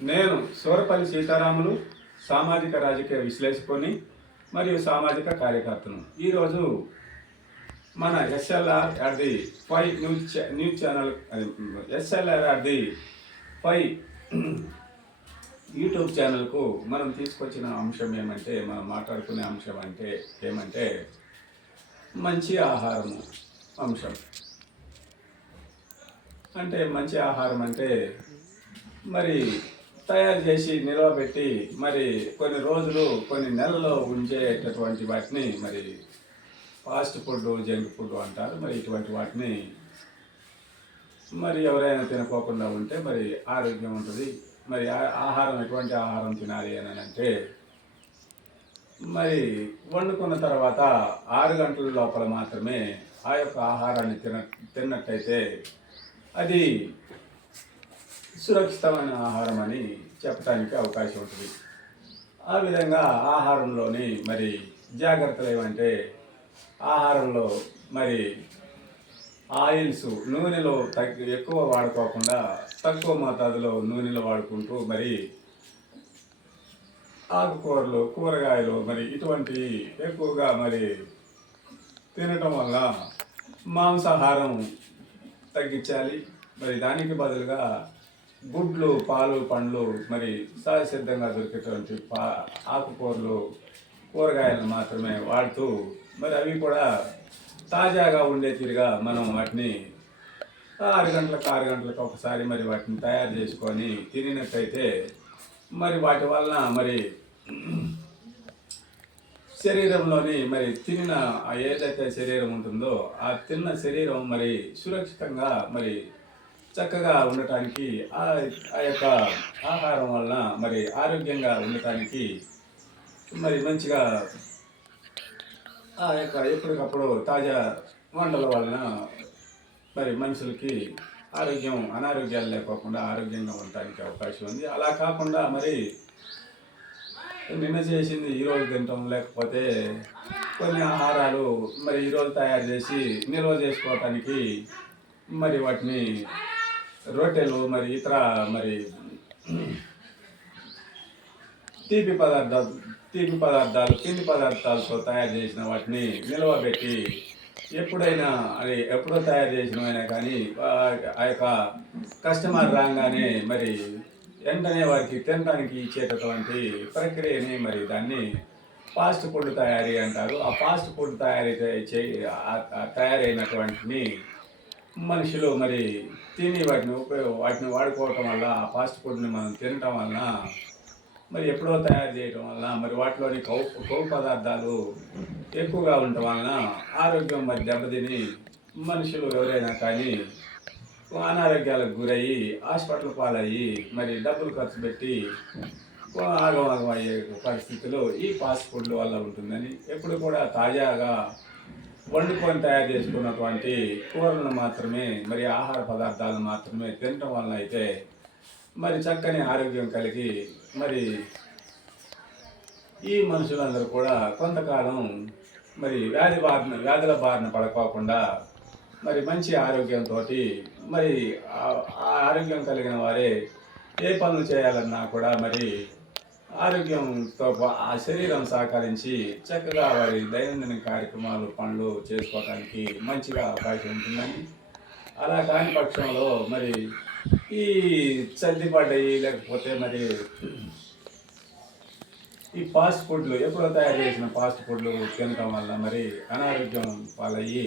నేను సూరపల్లి సీతారాములు సామాజిక రాజకీయ విశ్లేషకుని మరియు సామాజిక కార్యకర్తను. ఈరోజు మన SLR at the five news news channel SLR at the five YouTube ఛానల్కు మనం తీసుకొచ్చిన అంశం ఏమంటే మనం మాట్లాడుకునే అంశం అంటే ఏమంటే మంచి ఆహారము అంశం. అంటే మంచి ఆహారం అంటే మరి తయారు చేసి నిల్వ పెట్టి మరి కొన్ని రోజులు కొన్ని నెలలు ఉంచేటటువంటి వాటిని మరి ఫాస్ట్ ఫుడ్ జంక్ ఫుడ్ అంటారు. మరి ఇటువంటి వాటిని మరి ఎవరైనా తినకోకుండా ఉంటే మరి ఆరోగ్యం ఉంటుంది. మరి ఆ- ఆహారం ఎటువంటి ఆహారం తినాలి అని అంటే మరి వండుకున్న తర్వాత ఆరు గంటల లోపల మాత్రమే ఆ యొక్క ఆహారాన్ని తిన తిన్నట్టయితే అది సురక్షితమైన ఆహారం అని చెప్పడానికి అవకాశం ఉంటుంది. ఆ విధంగా ఆహారంలోని మరి జాగ్రత్తలు ఏమంటే ఆహారంలో మరి ఆయిల్స్ నూనెలో తగ్గి ఎక్కువ వాడుకోకుండా తక్కువ మోతాదులో నూనెలో వాడుకుంటూ మరి ఆకుకూరలు కూరగాయలు మరి ఇటువంటి ఎక్కువగా మరి తినటం వల్ల మాంసాహారం తగ్గించాలి. మరి దానికి బదులుగా గుడ్లు పాలు పండ్లు మరి సహజసిద్ధంగా దొరికేటువంటి పా ఆకుకూరలు కూరగాయలను మాత్రమే వాడుతూ మరి అవి కూడా తాజాగా ఉండే తీరుగా మనం వాటిని ఆరు గంటలకు ఆరు గంటలకు ఒకసారి మరి వాటిని తయారు చేసుకొని తినినట్టయితే మరి వాటి వలన మరి శరీరంలోని మరి తిన్న ఏదైతే శరీరం ఉంటుందో ఆ తిన్న శరీరం మరి సురక్షితంగా మరి చక్కగా ఉండటానికి ఆ ఆ యొక్క ఆహారం వలన మరి ఆరోగ్యంగా ఉండటానికి మరి మంచిగా ఆ యొక్క ఎప్పటికప్పుడు తాజా వంటల వలన మరి మనుషులకి ఆరోగ్యం అనారోగ్యాలు లేకోకుండా ఆరోగ్యంగా ఉండటానికి అవకాశం ఉంది. అలా కాకుండా మరి నిన్న చేసింది ఈరోజు తింటాం లేకపోతే కొన్ని ఆహారాలు మరి ఈరోజు తయారు చేసి నిల్వ చేసుకోవటానికి మరి వాటిని రొట్టెలు మరి ఇతర మరి తీపి పదార్థాలు తీపి పదార్థాలు పిండి పదార్థాలతో తయారు చేసిన వాటిని నిల్వ పెట్టి ఎప్పుడైనా అది ఎప్పుడో తయారు చేసినమైనా కానీ ఆ- యొక్క కస్టమర్ రాగానే మరి వెంటనే వారికి తినడానికి ఇచ్చేటటువంటి ప్రక్రియని మరి దాన్ని ఫాస్ట్ ఫుడ్ తయారీ అంటారు. ఆ ఫాస్ట్ ఫుడ్ తయారీ చే తయారైనటువంటిని మనుషులు మరి తిని వాటిని ఉపయోగ వాటిని వాడుకోవటం వల్ల ఆ ఫాస్ట్ ఫుడ్ని మనం తినటం వలన మరి ఎప్పుడో తయారు చేయటం వలన మరి వాటిలోని కౌ కౌ పదార్థాలు ఎక్కువగా ఉండటం వలన ఆరోగ్యం మరి దెబ్బతిని మనుషులు ఎవరైనా కానీ అనారోగ్యాలకు గురయ్యి హాస్పిటల్ పాలయ్యి మరి డబ్బులు ఖర్చు పెట్టి ఆగమాగం అయ్యే పరిస్థితులు ఈ ఫాస్ట్ ఫుడ్ వల్ల ఉంటుందని ఎప్పుడు కూడా తాజాగా వండుకొని తయారు చేసుకున్నటువంటి కూరలను మాత్రమే మరి ఆహార పదార్థాలను మాత్రమే తినటం వలన అయితే మరి చక్కని ఆరోగ్యం కలిగి మరి ఈ మనుషులందరూ కూడా కొంతకాలం మరి వ్యాధి బారిన వ్యాధుల బారిన పడకోకుండా మరి మంచి ఆరోగ్యంతో మరి ఆరోగ్యం కలిగిన వారే ఏ పనులు చేయాలన్నా కూడా మరి ఆరోగ్యంతో ఆ శరీరం సహకరించి చక్కగా వారి దైనందిన కార్యక్రమాలు పనులు చేసుకోవడానికి మంచిగా అవకాశం ఉంటుందని అలా కాని పక్షంలో మరి ఈ సర్దిపడ్డాయి లేకపోతే మరి ఈ ఫాస్ట్ ఫుడ్లు ఎప్పుడో తయారు చేసిన ఫాస్ట్ ఫుడ్లు తినటం వల్ల మరి అనారోగ్యం పాలయ్యి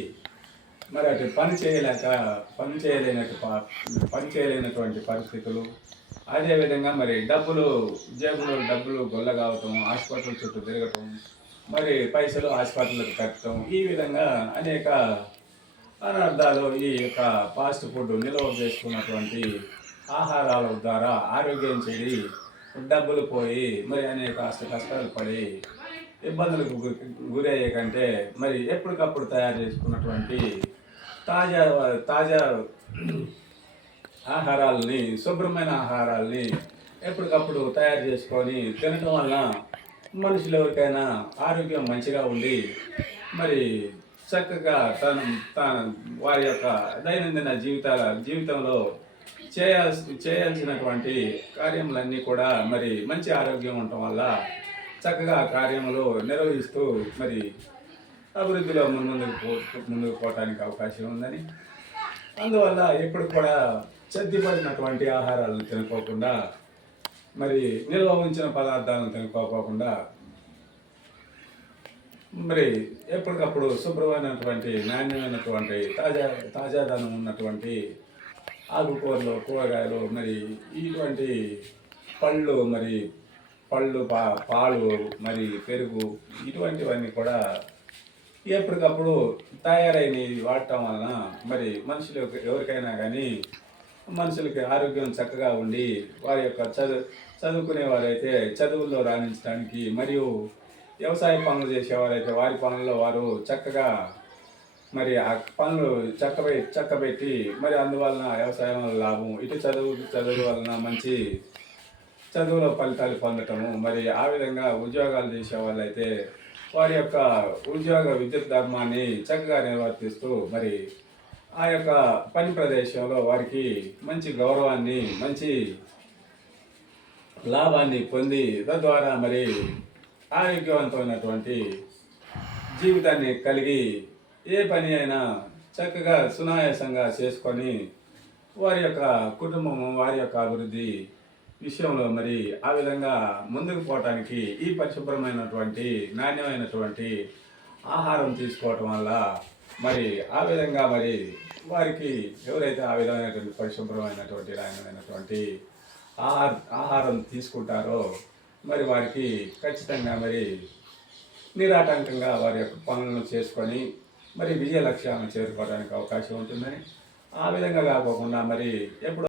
మరి అటు పని చేయలేక పని చేయలేనట్టు పని చేయలేనటువంటి పరిస్థితులు అదేవిధంగా మరి డబ్బులు జేబులో డబ్బులు గొల్ల కావటం హాస్పిటల్ చుట్టూ తిరగటం మరి పైసలు హాస్పిటల్కి కట్టడం ఈ విధంగా అనేక అనర్థాలు ఈ యొక్క ఫాస్ట్ ఫుడ్ నిల్వ చేసుకున్నటువంటి ఆహారాల ద్వారా ఆరోగ్యం చెడి డబ్బులు పోయి మరి అనేక కష్ట కష్టాలు పడి ఇబ్బందులకు గు- గురయ్యే కంటే మరి ఎప్పటికప్పుడు తయారు చేసుకున్నటువంటి తాజా తాజా ఆహారాలని శుభ్రమైన ఆహారాల్ని ఎప్పటికప్పుడు తయారు చేసుకొని తినటం వల్ల మనుషులు ఎవరికైనా ఆరోగ్యం మంచిగా ఉండి మరి చక్కగా తన తన వారి యొక్క దైనందిన జీవితాల జీవితంలో చేయాల్సి చేయాల్సినటువంటి కార్యములన్నీ కూడా మరి మంచి ఆరోగ్యం ఉండటం వల్ల చక్కగా కార్యములు నిర్వహిస్తూ మరి అభివృద్ధిలో ముందుకు ముందుకు పోవటానికి అవకాశం ఉందని. అందువల్ల ఎప్పుడు కూడా చద్దిపడినటువంటి ఆహారాలను తినుకోకుండా మరి నిల్వ ఉంచిన పదార్థాలను తినుకోకుండా మరి ఎప్పటికప్పుడు శుభ్రమైనటువంటి నాణ్యమైనటువంటి తాజా తాజాదనం ఉన్నటువంటి ఆకుకూరలు కూరగాయలు మరి ఇటువంటి పళ్ళు మరి పళ్ళు పా పాలు మరి పెరుగు ఇటువంటివన్నీ కూడా ఎప్పటికప్పుడు తయారైనవి వాడటం వలన మరి మనుషులు ఎవరికైనా కానీ మనుషులకి ఆరోగ్యం చక్కగా ఉండి వారి యొక్క చదువు చదువుకునే వారైతే చదువుల్లో రాణించడానికి మరియు వ్యవసాయ పనులు చేసేవారైతే వారి పనుల్లో వారు చక్కగా మరి ఆ పనులు చక్కబె చక్కబెట్టి మరి అందువలన వ్యవసాయం వల్ల లాభం. ఇటు చదువు చదువు వలన మంచి చదువులో ఫలితాలు పొందటము. మరి ఆ విధంగా ఉద్యోగాలు చేసే వాళ్ళైతే వారి యొక్క ఉద్యోగ విద్యుత్ ధర్మాన్ని చక్కగా నిర్వర్తిస్తూ మరి ఆ యొక్క పని ప్రదేశంలో వారికి మంచి గౌరవాన్ని మంచి లాభాన్ని పొంది తద్వారా మరి ఆరోగ్యవంతమైనటువంటి జీవితాన్ని కలిగి ఏ పని అయినా చక్కగా సునాయాసంగా చేసుకొని వారి యొక్క కుటుంబము వారి యొక్క అభివృద్ధి విషయంలో మరి ఆ విధంగా ముందుకు పోవటానికి ఈ పరిశుభ్రమైనటువంటి నాణ్యమైనటువంటి ఆహారం తీసుకోవటం వల్ల మరి ఆ విధంగా మరి వారికి ఎవరైతే ఆ విధమైనటువంటి పరిశుభ్రమైనటువంటి నాణ్యమైనటువంటి ఆహార ఆహారం తీసుకుంటారో మరి వారికి ఖచ్చితంగా మరి నిరాటంకంగా వారి యొక్క పనులను చేసుకొని మరి విజయ లక్ష్యాలను చేరుకోవడానికి అవకాశం ఉంటుందని ఆ విధంగా కాకోకుండా మరి ఎప్పుడు